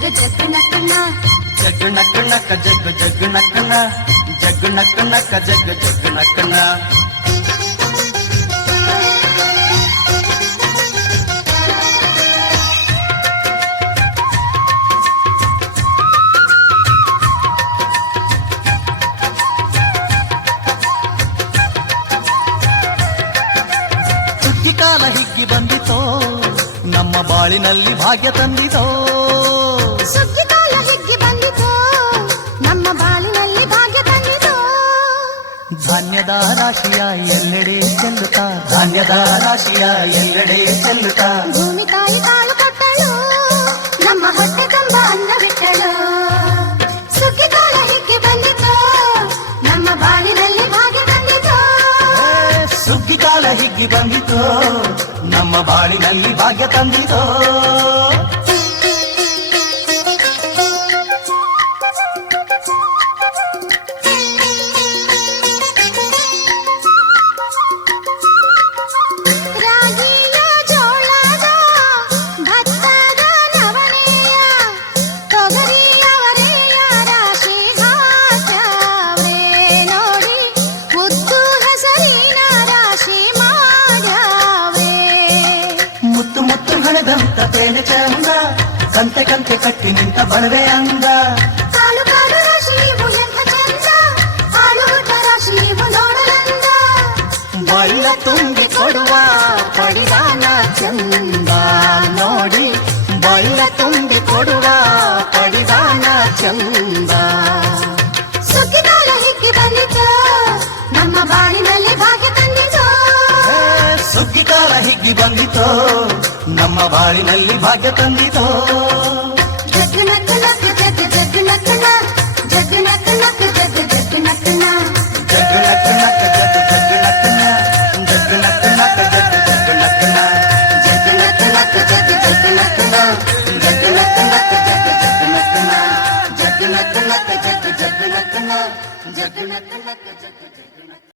ಜಗ್ ನಕ್ಕನ ಜಗ್ ನಕ್ ನಕ ಜಗ್ ಜಗ್ ನಕ್ಕನ ಜಗ್ ನಕ್ ನಕ ಜಗ್ ಜಗ್ ನಕ್ಕನ ಕಾಲ ಹಿಗ್ಗಿ ಬಂದಿತೋ ನಮ್ಮ ಬಾಳಿನಲ್ಲಿ ಭಾಗ್ಯ ತಂದಿತೋ ಸುಗ್ಗಿ ಕಾಲ ಹಿಗ್ಗಿ ಬಂದಿತೋ ನಮ್ಮ ಬಾಳಿನಲ್ಲಿ ಭಾಗ್ಯ ತಂದಿತೋ ಧಾನ್ಯದ ರಾಶಿಯ ಎಲ್ಲೆಡೆ ಚೆಲ್ಲುತ್ತಾ ಧಾನ್ಯದ ರಾಶಿಯ ಎಲ್ಲೆಡೆ ಚೆಲ್ಲುತ್ತಾ ಭೂಮಿ ತಾಯಿ ಕಾಳು ಕೊಟ್ಟಳು ನಮ್ಮ ಹೊಟ್ಟೆ ತುಂಬ ಅನ್ನ ಬಿಟ್ಟಳು ಸುಗ್ಗಿ ಕಾಲ ಹಿಗ್ಗಿ ಬಂದಿತೋ ನಮ್ಮ ಬಾಳಿನಲ್ಲಿ ಭಾಗ್ಯ ತಂದಿತೋ ಸುಗ್ಗಿ ಕಾಲ ಹಿಗ್ಗಿ ಬಂದಿತೋ ನಮ್ಮ ಬಾಳಿನಲ್ಲಿ ಭಾಗ್ಯ ತಂದಿತೋ ರಾಗಿಯ ಜೋಳದ ಭತ್ತದ ನವಣೆಯ ತೊಗರಿಯ ಅವರೆಯ ರಾಶಿ ಹಾಕ್ಯಾವ್ರೆ ನೋಡಿ ಮುದ್ದು ಹಸರಿನ ರಾಶಿ ಮಾಡ್ಯಾವ್ರೆ ಮುತ್ತು ಮುತ್ತು ಹಣದಂತ ತೇನೆ ಚಂದ ಕಂತೆ ಕಂತೆ ಕಟ್ಟಿ ನಿಂತ ಬಣವೆ ಅಂದ ಕಾಲು ಕಾಲು ರಾಶಿ ಇವು ಎಂಥ ಚಂದ ಆಳುಗುಡ್ಡ ರಾಶಿ ಇವು ನೋಡಲಂದ ಬೈಲ ತುಂಬಿ ಕೊಡುವ ಪಡಿದಾನ ಚಂದ ನೋಡಿ ಬೈಲ ತುಂಬಿ ಕೊಡುವ ಪಡಿದಾನ ಚಂದ ಸುಗ್ಗಿ ಕಾಲ ಹಿಗ್ಗಿ ಬಂದಿತು ನಮ್ಮ ಬಾಳಿನಲ್ಲಿ ಭಾಗ್ಯ ತಂದಿತು ಸುಗ್ಗಿ ಕಾಲ ಹಿಗ್ಗಿ ಬಂದಿತೋ ನಮ್ಮ ಬಾಳಿನಲ್ಲಿ ಭಾಗ್ಯ ತಂದಿತೋ ಜಗ್ ನಕ್ ನಕ್ ಜಗ್ ಜಗ್ ನಕ್ಕನ ಜಗ್ ನಕ್ ನಕ್ ಜಗ್ ಜಗ್ ನಕ್ಕನ ಜಗ್ ನಕ್ ನಕ್ ಜಗ್ ಜಗ್ ನಕ್ಕನ ಜಗ್ ನಕ್ ನಕ್ ಜಗ್ ಜಗ್ ನಕ್ಕನ ಜಗ್ ನಕ್ ನಕ್ ಜಗ್ ಜಗ್ ನಕ್ಕನ ಜಗ್ ನಕ್ ನಕ್ ಜಗ್ ಜಗ್ ನಕ್ಕನ ಜಗ್ ನಕ್ ನಕ್ ಜಗ್ ಜಗ್ ನಕ್ಕನ ಜಗ್ ನಕ್ ನಕ್ ಜಗ್ ಜಗ್